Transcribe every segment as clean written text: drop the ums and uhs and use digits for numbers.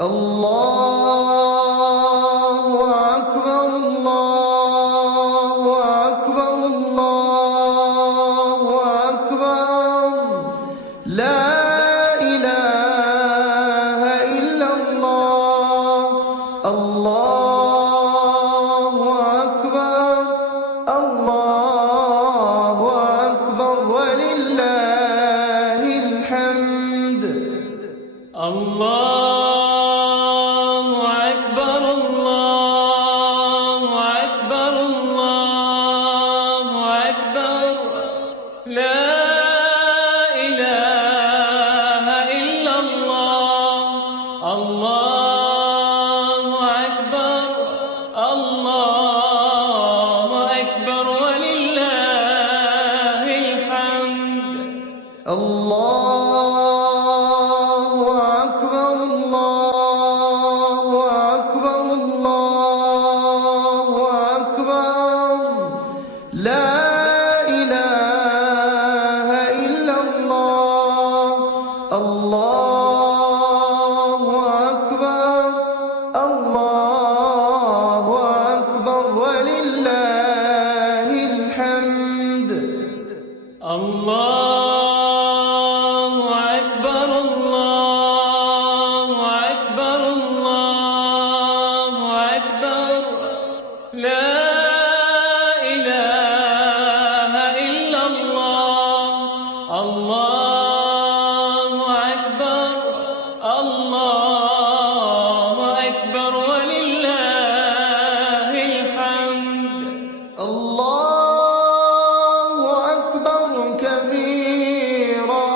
الله أكبر الله أكبر الله أكبر لا إله إلا الله الله أكبر الله أكبر ولله الحمد الله أكبر الله أكبر الله أكبر لا إله إلا الله الله أكبر الله أكبر ولله الحمد الله أكبر الله أكبر الله أكبر لا إله إلا الله الله أكبر الله أكبر ولله الحمد الله أكبر الله أكبر الله أكبر لا إله إلا الله الله أكبر الله أكبر ولله الحمد الله أكبر كبيرا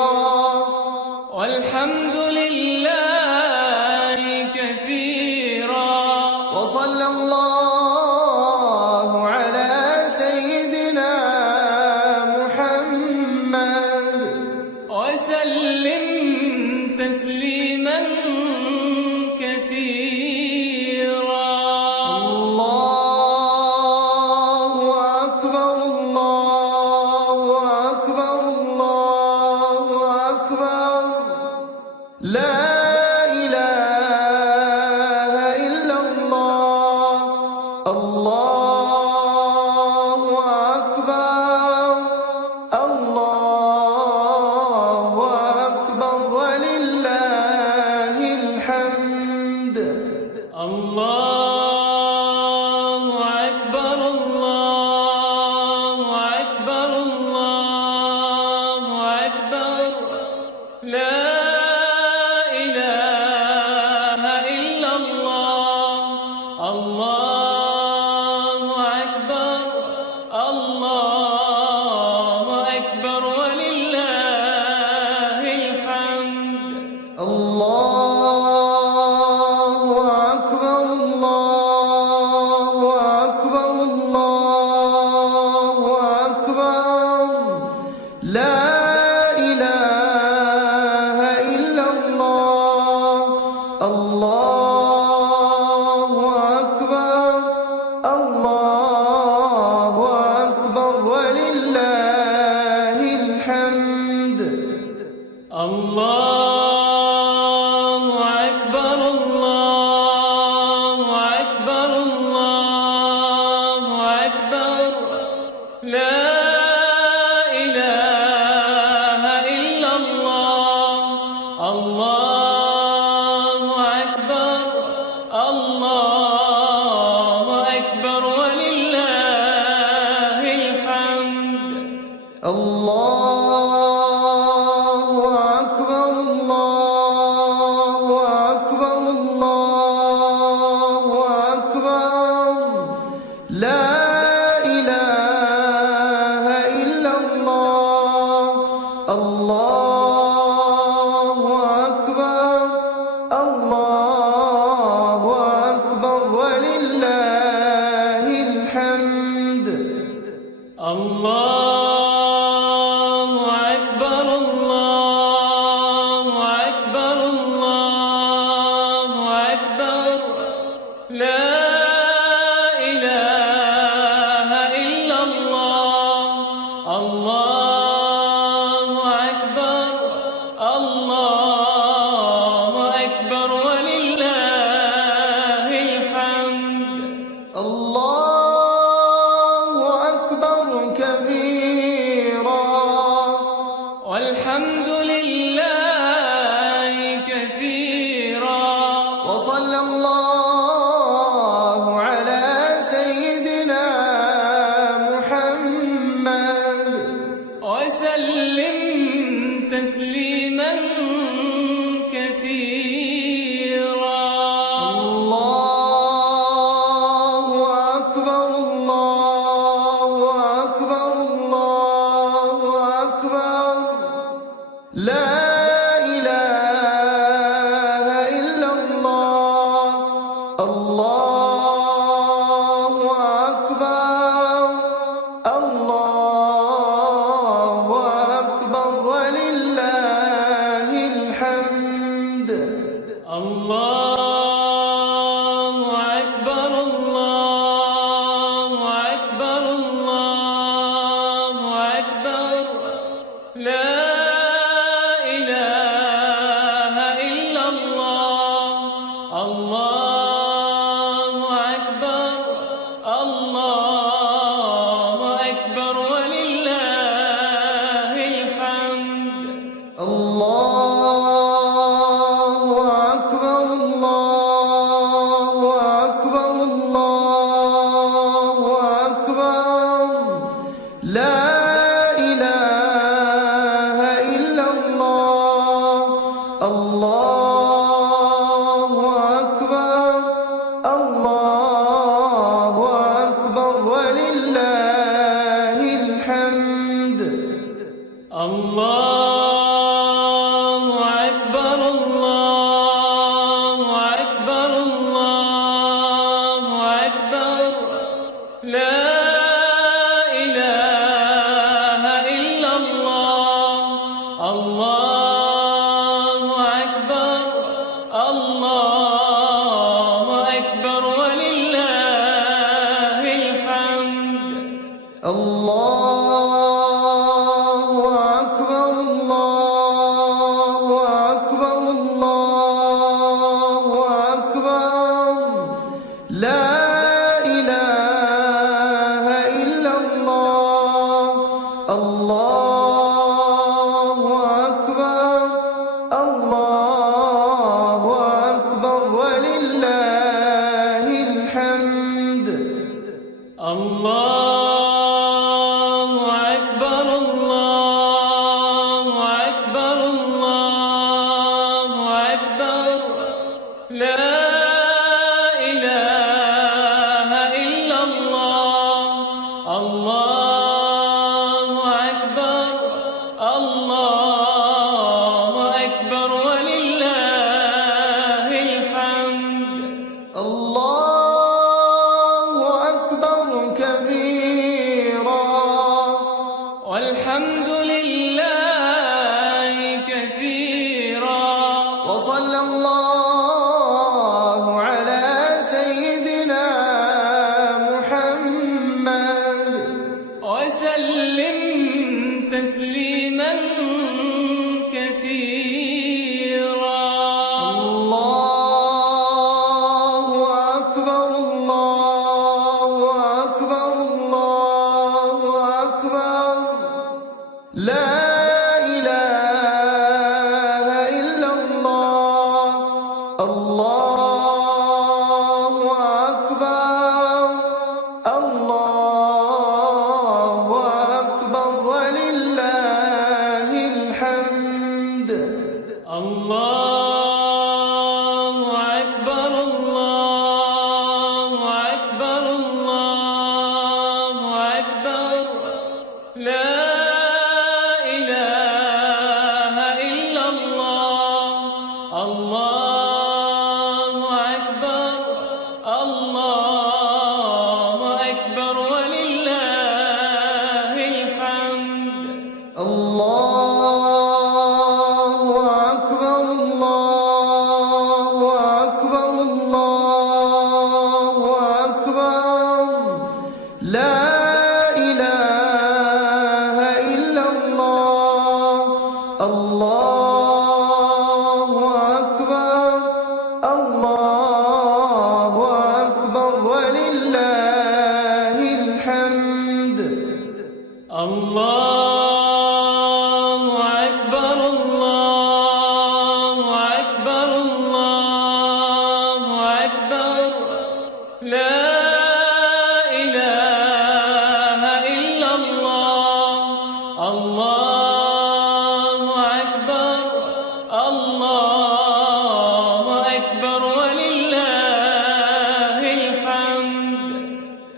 والحمد لله كثيرا وصلى الله على سيدنا محمد وسلم تسليما كثيرا الله أكبر الله أكبر الله أكبر لا إله إلا الله الله أكبر الله أكبر ولله الحمد الله أكبر الله أكبر الله أكبر لا إله إلا الله الله أكبر الله أكبر ولله الحمد الله أكبر وصلى الله على سيدنا محمد وسلم تسليما كثيرا. الله أكبر الله أكبر الله أكبر لا إله إلا الله. الله أكبر الله أكبر ولله الحمد. الله أكبر الله أكبر الله أكبر لا إله إلا الله. الله أكبر الله أكبر ولله الحمد. الله أكبر الله أكبر الله أكبر لا إله إلا الله. الله أكبر الله أكبر ولله الحمد. الله أكبر الله أكبر الله أكبر لا إله إلا الله. الله أكبر الله أكبر ولله الحمد. الله أكبر الله أكبر الله أكبر لا إله إلا الله. الله أكبر الله أكبر ولله الحمد. الله أكبر الله أكبر الله أكبر لا إله إلا الله. الله أكبر الله أكبر ولله الحمد. الله أكبر كبيرا والحمد لله كثيرا. وصلى الله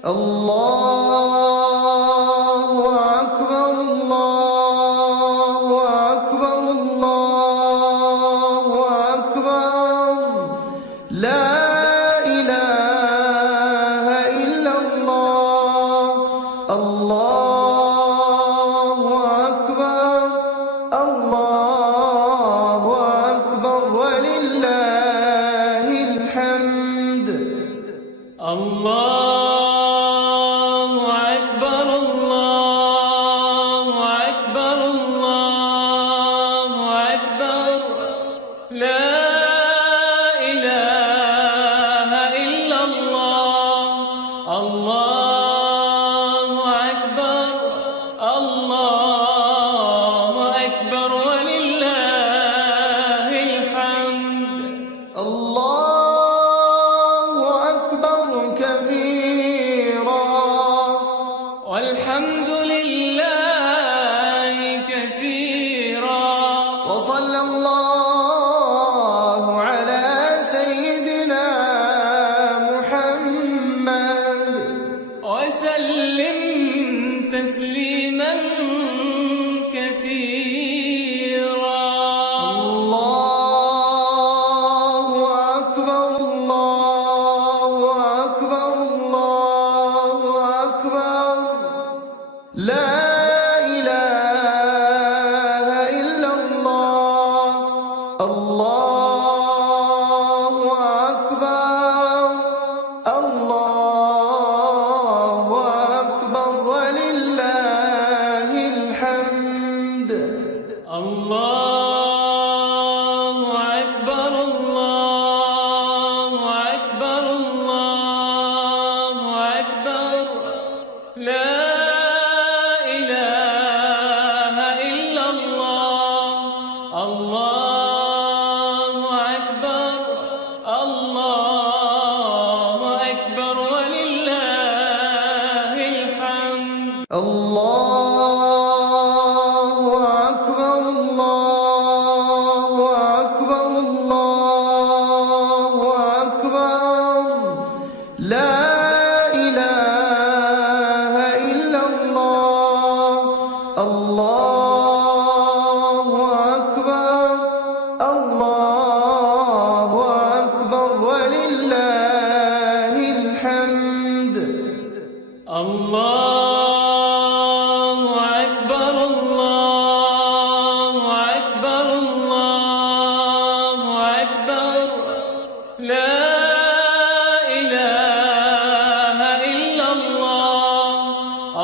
الله أكبر الله أكبر الله أكبر لا إله إلا الله الله أكبر الله أكبر ولله الحمد الله أكبر الله أكبر الله أكبر لا إله إلا الله الله أكبر الله أكبر ولله الحمد الله أكبر كبيرا والحمد لله كثيرا وصلى الله على سيدنا محمد وسلم تسليما كثيرا الله أكبر الله أكبر الله أكبر لا إله إلا الله الله أكبر الله أكبر ولله الحمد الله أكبر الله أكبر الله أكبر لا إله إلا الله الله أكبر الله أكبر ولله الحمد الله أكبر الله أكبر الله أكبر لا إله إلا الله الله أكبر الله أكبر ولله الحمد الله أكبر الله أكبر الله أكبر لا إله إلا الله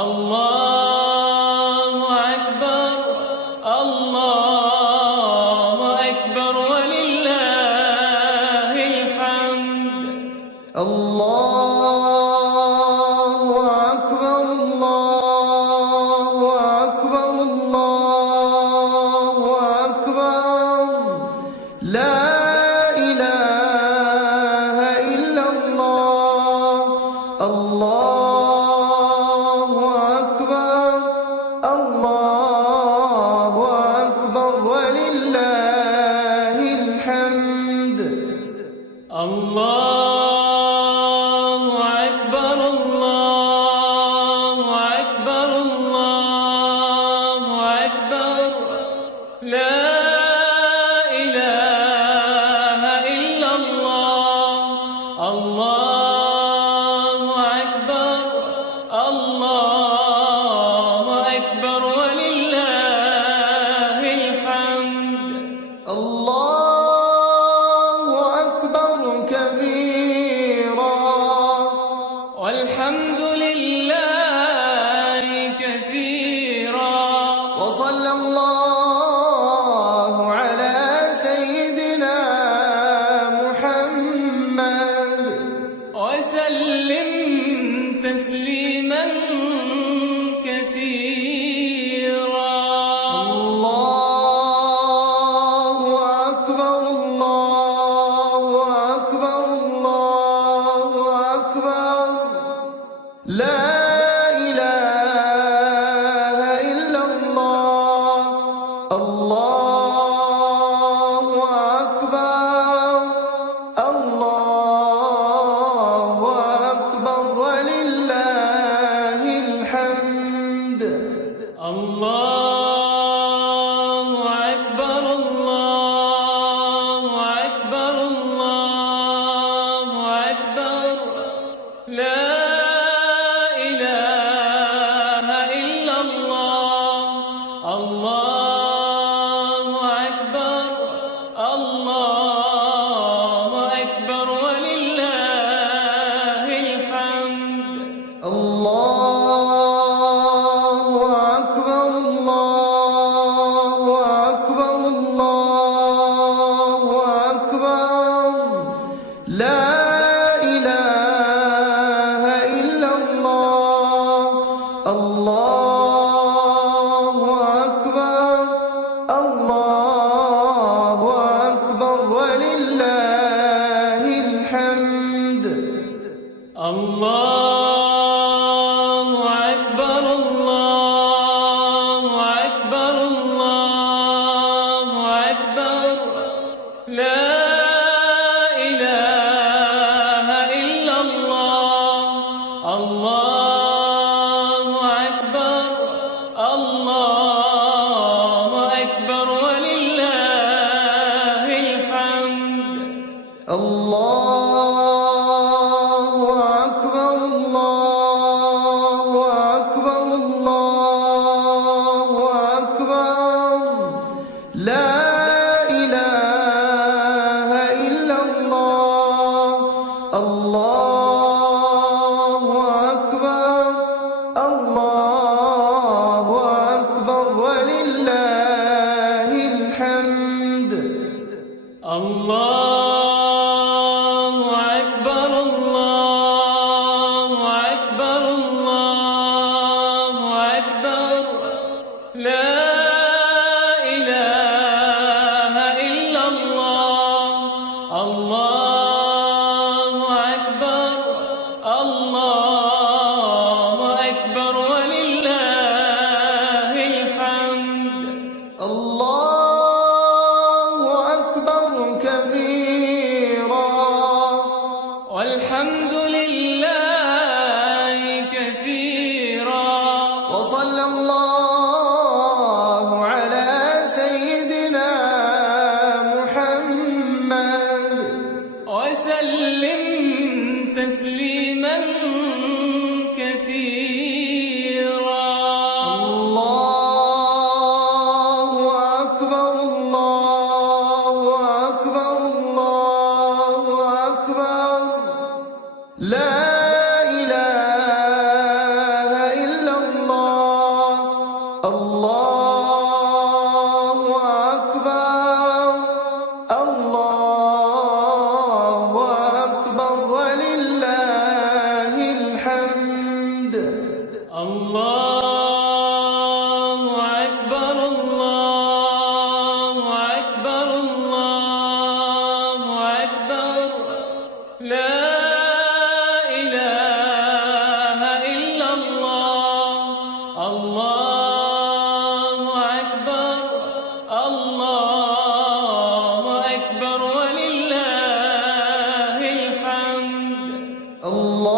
الله أكبر الله أكبر ولله الحمد الله أكبر الله أكبر الله أكبر لا إله إلا الله الله أكبر الله أكبر ولله الحمد الله أكبر الله أكبر الله أكبر لا إله إلا الله الله أكبر الله أكبر ولله الحمد الله أكبر كبيرا والحمد لله كثيرا وصلى الله على سيدنا محمد وسلم تسليما كثيرا الله أكبر الله أكبر الله أكبر لا إله إلا الله الله أكبر الله أكبر ولله وسلم تسليما كثيرا. الله أكبر الله أكبر الله أكبر لا إله إلا الله الله أكبر الله أكبر ولله الحمد. الله أكبر الله أكبر الله أكبر لا إله إلا الله. الله أكبر الله أكبر ولله الحمد. الله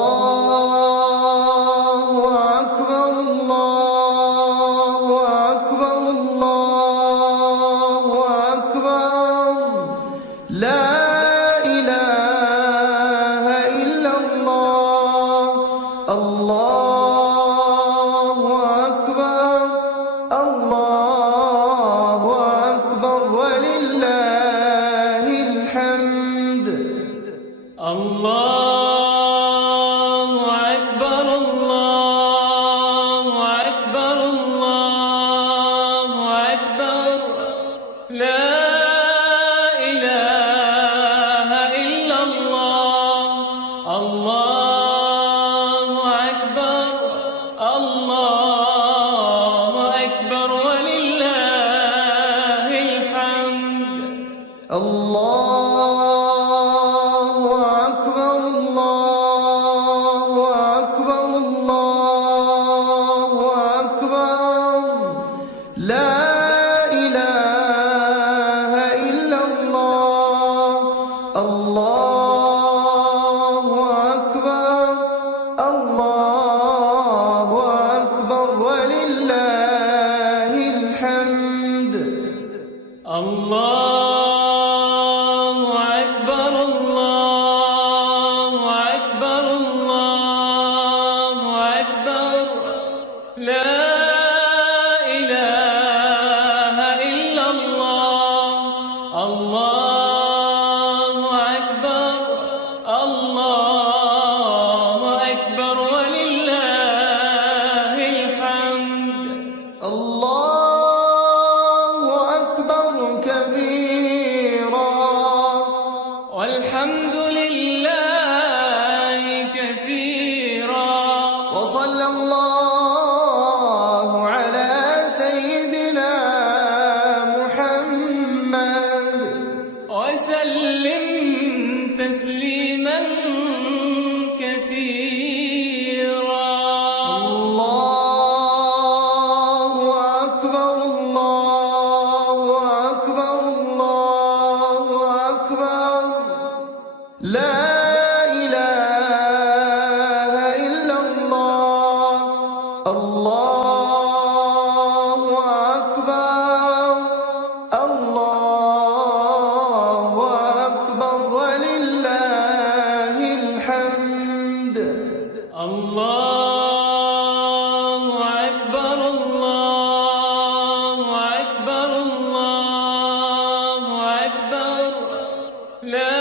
أكبر الله أكبر الله أكبر لا إله إلا الله الله أكبر الله أكبر ولله الحمد. الله أكبر الله أكبر الله أكبر لا إله إلا الله. الله أكبر الله أكبر ولله الحمد. الله أكبر الله أكبر الله أكبر لا إله إلا الله الله أكبر الله أكبر ولله الحمد. الله أكبر الله أكبر الله أكبر لا إله إلا الله. الله أكبر الله أكبر ولله الحمد. الله أكبر كبيرا والحمد لله كثيرا. وصلى الله على سيدنا محمد وسلم تسليما كثيرا. الله أكبر الله أكبر الله أكبر لا إله إلا الله الله أكبر الله أكبر ولله الحمد. الله أكبر الله أكبر الله أكبر لا